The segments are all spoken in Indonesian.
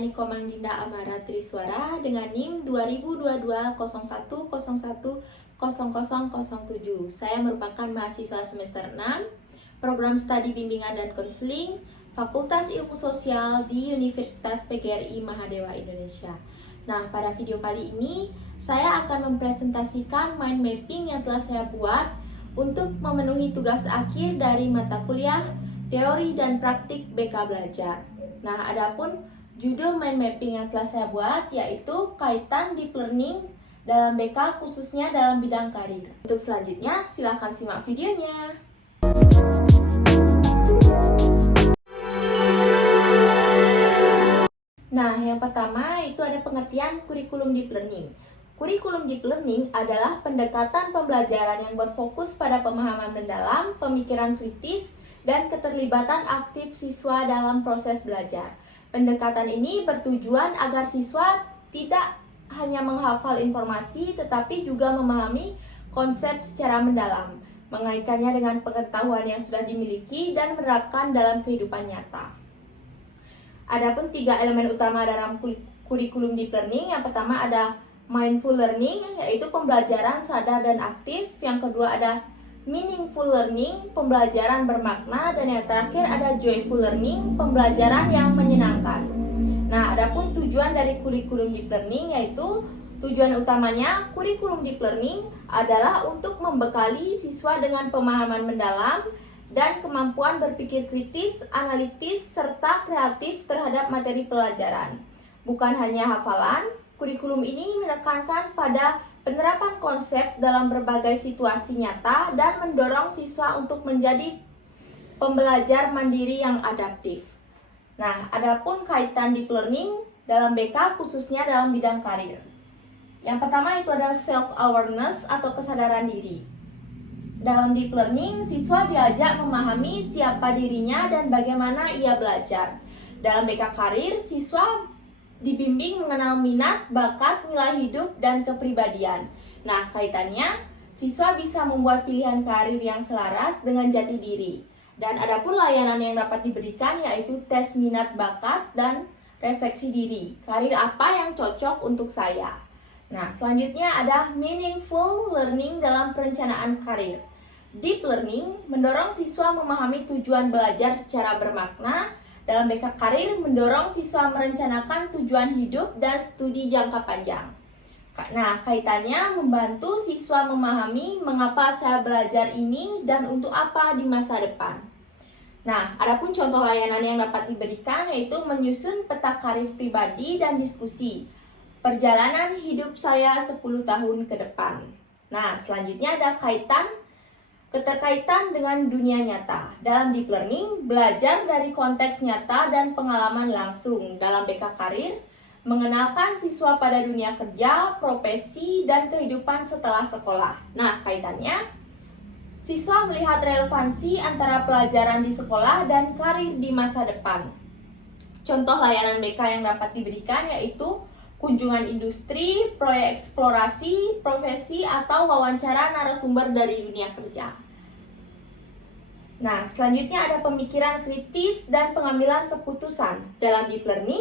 Niko Mangginda Amara Triswara dengan NIM 2022-01-01-0007. Saya merupakan mahasiswa semester 6, program studi bimbingan dan konseling, Fakultas Ilmu Sosial di Universitas PGRI Mahadewa Indonesia. Nah, pada video kali ini, saya akan mempresentasikan mind mapping yang telah saya buat untuk memenuhi tugas akhir dari mata kuliah Teori dan Praktik BK Belajar. Nah, adapun judul mind mapping yang telah saya buat yaitu kaitan deep learning dalam BK khususnya dalam bidang karir. Untuk selanjutnya, silakan simak videonya. Nah, yang pertama itu ada pengertian kurikulum deep learning. Kurikulum deep learning adalah pendekatan pembelajaran yang berfokus pada pemahaman mendalam, pemikiran kritis, dan keterlibatan aktif siswa dalam proses belajar. Pendekatan ini bertujuan agar siswa tidak hanya menghafal informasi, tetapi juga memahami konsep secara mendalam, mengaitkannya dengan pengetahuan yang sudah dimiliki dan menerapkan dalam kehidupan nyata. Adapun 3 elemen utama dalam kurikulum deep learning. Yang pertama ada mindful learning, yaitu pembelajaran sadar dan aktif. Yang kedua ada meaningful learning, pembelajaran bermakna, dan yang terakhir ada joyful learning, pembelajaran yang menyenangkan. Nah, adapun tujuan dari kurikulum deep learning yaitu tujuan utamanya kurikulum deep learning adalah untuk membekali siswa dengan pemahaman mendalam dan kemampuan berpikir kritis, analitis, serta kreatif terhadap materi pelajaran. Bukan hanya hafalan, kurikulum ini menekankan pada penerapan konsep dalam berbagai situasi nyata dan mendorong siswa untuk menjadi pembelajar mandiri yang adaptif. Nah, adapun kaitan deep learning dalam BK khususnya dalam bidang karir. Yang pertama itu adalah self-awareness atau kesadaran diri. Dalam deep learning, siswa diajak memahami siapa dirinya dan bagaimana ia belajar. Dalam BK karir, siswa dibimbing mengenal minat, bakat, nilai hidup, dan kepribadian. Nah, kaitannya, siswa bisa membuat pilihan karir yang selaras dengan jati diri. Dan adapun layanan yang dapat diberikan yaitu tes minat bakat dan refleksi diri. Karir apa yang cocok untuk saya? Nah, selanjutnya ada meaningful learning dalam perencanaan karir. Deep learning mendorong siswa memahami tujuan belajar secara bermakna. Dalam BK karir mendorong siswa merencanakan tujuan hidup dan studi jangka panjang. Nah, kaitannya membantu siswa memahami mengapa saya belajar ini dan untuk apa di masa depan. Nah, adapun contoh layanan yang dapat diberikan yaitu menyusun peta karir pribadi dan diskusi perjalanan hidup saya 10 tahun ke depan. Nah, selanjutnya ada keterkaitan dengan dunia nyata. Dalam deep learning, belajar dari konteks nyata dan pengalaman langsung. Dalam BK karir, mengenalkan siswa pada dunia kerja, profesi, dan kehidupan setelah sekolah. Nah, kaitannya, siswa melihat relevansi antara pelajaran di sekolah dan karir di masa depan. Contoh layanan BK yang dapat diberikan yaitu kunjungan industri, proyek eksplorasi, profesi, atau wawancara narasumber dari dunia kerja. Nah, selanjutnya ada pemikiran kritis dan pengambilan keputusan. Dalam deep learning,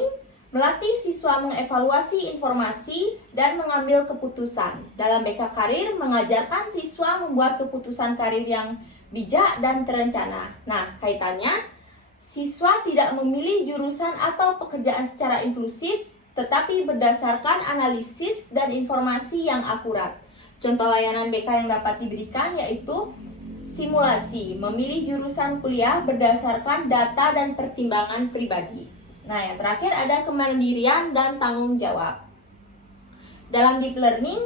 melatih siswa mengevaluasi informasi dan mengambil keputusan. Dalam BK karir, mengajarkan siswa membuat keputusan karir yang bijak dan terencana. Nah, kaitannya, siswa tidak memilih jurusan atau pekerjaan secara impulsif, tetapi berdasarkan analisis dan informasi yang akurat. Contoh layanan BK yang dapat diberikan yaitu simulasi, memilih jurusan kuliah berdasarkan data dan pertimbangan pribadi. Nah, yang terakhir ada kemandirian dan tanggung jawab. Dalam deep learning,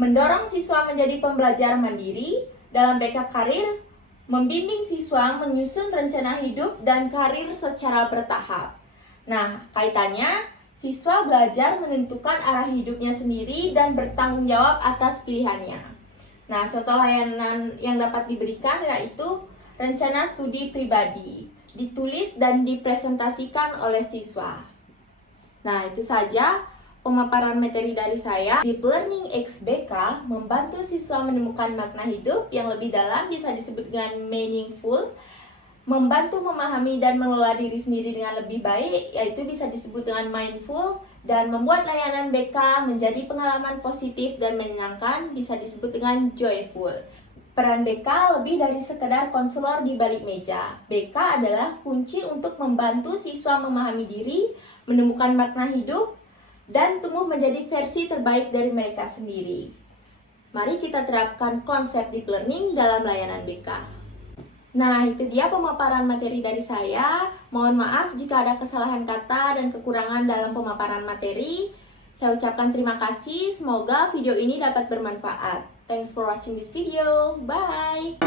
mendorong siswa menjadi pembelajar mandiri. Dalam BK karir, membimbing siswa menyusun rencana hidup dan karir secara bertahap. Nah, kaitannya, siswa belajar menentukan arah hidupnya sendiri dan bertanggung jawab atas pilihannya. Nah, contoh layanan yang dapat diberikan yaitu rencana studi pribadi, ditulis dan dipresentasikan oleh siswa. Nah, itu saja pemaparan materi dari saya. Deep Learning X BK membantu siswa menemukan makna hidup yang lebih dalam, bisa disebut dengan meaningful, membantu memahami dan mengelola diri sendiri dengan lebih baik, yaitu bisa disebut dengan mindful, dan membuat layanan BK menjadi pengalaman positif dan menyenangkan, bisa disebut dengan joyful. Peran BK lebih dari sekedar konselor di balik meja. BK adalah kunci untuk membantu siswa memahami diri, menemukan makna hidup, dan tumbuh menjadi versi terbaik dari mereka sendiri. Mari kita terapkan konsep deep learning dalam layanan BK. Nah, itu dia pemaparan materi dari saya. Mohon maaf jika ada kesalahan kata dan kekurangan dalam pemaparan materi. Saya ucapkan terima kasih. Semoga video ini dapat bermanfaat. Thanks for watching this video. Bye!